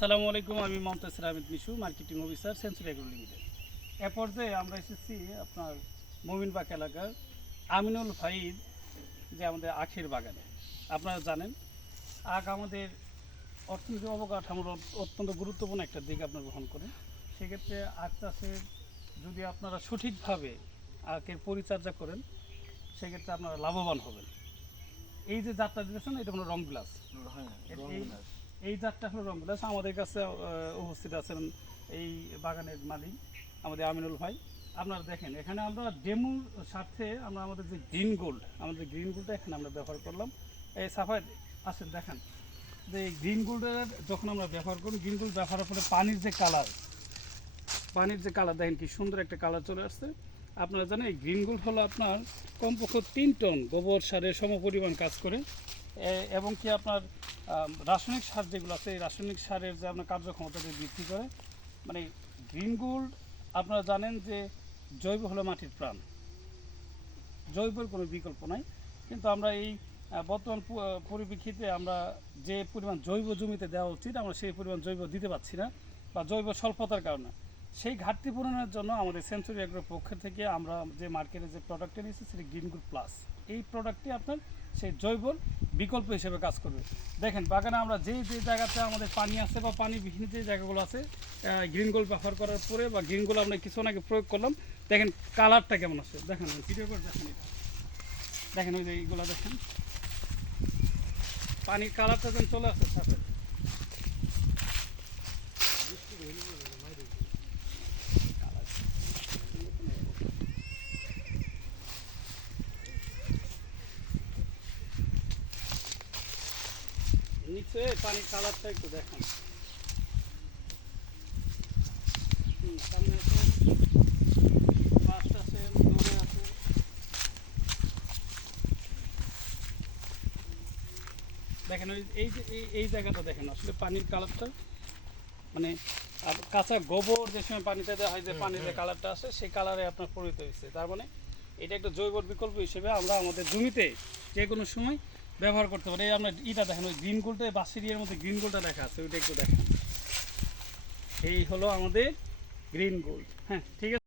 আসসালামু আলাইকুম, আমি Mumtaz Ahmed Mishu, marketing officer, Century Agro Limited. এ পর্যায়ে আমরা এসেছি আপনার মোমিনবাগ এলাকার আমিনুল ভাইদ যে আমাদের আখের বাগানে। আপনারা জানেন আখ আমাদের অর্থনৈতিক অবকাঠামোর অত্যন্ত গুরুত্বপূর্ণ একটা দিক আপনারা গ্রহণ করেন। সেক্ষেত্রে আখ চাষের যদি আপনারা সঠিকভাবে আখের পরিচর্যা করেন সেক্ষেত্রে আপনারা লাভবান হবেন। এই যে জাতটা দিয়েছেন এটা হলো রং গ্লাস। এই জাতটা হলো রং গ্লাস। আমাদের কাছে উপস্থিত আছেন এই বাগানের মালিক আমাদের আমিনুল ভাই। আপনারা দেখেন এখানে আমরা ডেমোর সাথে আমরা আমাদের যে গ্রিন গোল্ডটা এখানে আমরা ব্যবহার করলাম। এই সাফাই আসেন দেখেন যে এই গ্রিন গোল্ডের যখন আমরা ব্যবহার করি, গ্রিন গোল্ড ব্যবহারের পরে পানির যে কালার দেখেন কি সুন্দর একটা কালার চলে আসছে। আপনারা জানেন এই গ্রিন গোল্ড হলো আপনার কমপক্ষে 3 টন গোবর সারের সমপরিমাণ কাজ করে এবং কি আপনার রাসায়নিক সার যেগুলো আছে এই রাসায়নিক সারের যে আপনার কার্যক্ষমতাকে বৃদ্ধি করে। মানে গ্রিন গোল্ড আপনারা জানেন যে জৈব হলো মাটির প্রাণ, জৈবের কোনো বিকল্প নাই। কিন্তু আমরা এই বর্তমান পরিপ্রেক্ষিতে আমরা যে পরিমাণ জৈব জমিতে দেওয়া উচিত আমরা সেই পরিমাণ জৈব দিতে পারছি না, বা জৈব স্বল্পতার কারণে সেই ঘাটতি পূরণের জন্য আমাদের সেঞ্চুরি এগ্রোর পক্ষ থেকে আমরা যে মার্কেটে যে প্রোডাক্টটা নিয়েছি সেটা গ্রিন গোল্ড প্লাস। এই প্রোডাক্টটি আপনার সেই জৈবর বিকল্প হিসেবে কাজ করবে। দেখেন বাগানে আমরা যে জায়গাতে আমাদের পানি আছে বা পানিবিহীন যে জায়গাগুলো আছে গ্রিন গোল্ড ব্যবহার করার পরে বা গ্রিন গোল্ড আমরা কিছু আগে প্রয়োগ করলাম, দেখেন কালারটা কেমন আছে। দেখেন ভিডিও করে দেখেন, দেখেন ওই যে এইগুলো দেখেন পানির কালারটা যেন চলে আসছে সাথে। নিচে পানির কালারটা একটু দেখেন, সামনে আছে, পাশটা আছে, দূরে আছে। দেখেন ওই এই যে এই জায়গাটা দেখেন আসলে পানির কালারটা মানে আর কাঁচা গোবর যে সময় পানিতে দেওয়া হয় যে পানির যে কালারটা আসে সেই কালারে আপনার পরিণত হয়েছে। তার মানে এটা একটা জৈব বিকল্প হিসেবে আমরা আমাদের জমিতে যে কোনো সময় ব্যবহার করতে পারি। এই আমরা ইটা দেখেন ওই গ্রিন গোল্ডে বাসিরিয়ার মধ্যে গ্রিন গোল্ডটা দেখা আছে, ওইটা একটু দেখেন। এই হলো আমাদের গ্রিন গোল্ড। হ্যাঁ ঠিক আছে।